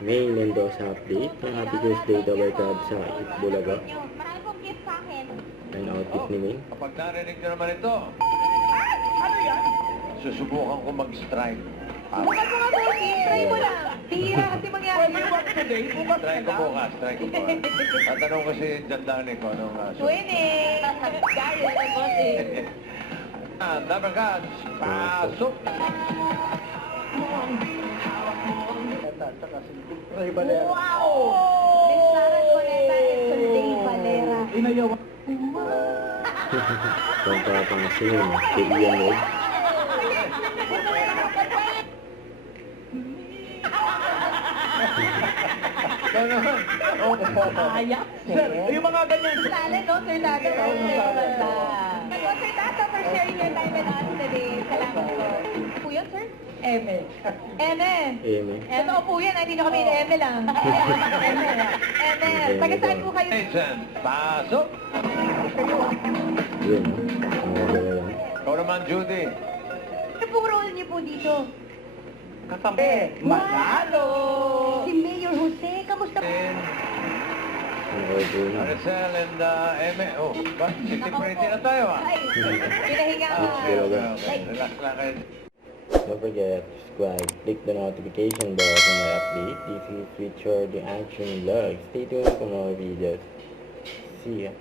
May Mendoza update ng Happy Birthday daw ay Cab sa Bulaga. Marami pong gift sa akin. Ang outfit ni May. Kapag narinig nyo naman ito, Ano yan? susubukan ko mag-strike. Bukas mo nga, Bossy. Try mo lang. Tira kasi mangyari. Strike ko bukas, strike ko bukas. Tatanong ko si Jandani ko anong Winning! Gary, ano, Bossy? Number cards, pasok! Wow! Miss Sarah Coleta and Sunday Valera. Kontra pang singin. Kay Ian Lloyd. Ayak, sir. Yung mga ganyan. Lalo, no, Sir Tato. Nako, Sir Tato, for sharing your time with us today. Salamat po. Po yun, sir? Eme. Eme. Eme. Totoo po yan, hindi na kami Eme lang. Eme. Eme. Taga saan po kayo? Jason, pasok! Yun. Ang gagawin yan. Ikaw naman, Judy. Ano pong role niyo po dito? Kakampi. Manalo. Si Mayor Jose, kamusta po? Ang gagawin. Maricel and Eme. Oh, ba? City pretty na tayo ah. Ay, pinahinga ka. Okay. Relax lang kayo. Don't forget to subscribe, click the notification bell for my update. This is Richard the Action Vlog. Stay tuned for more videos. See ya.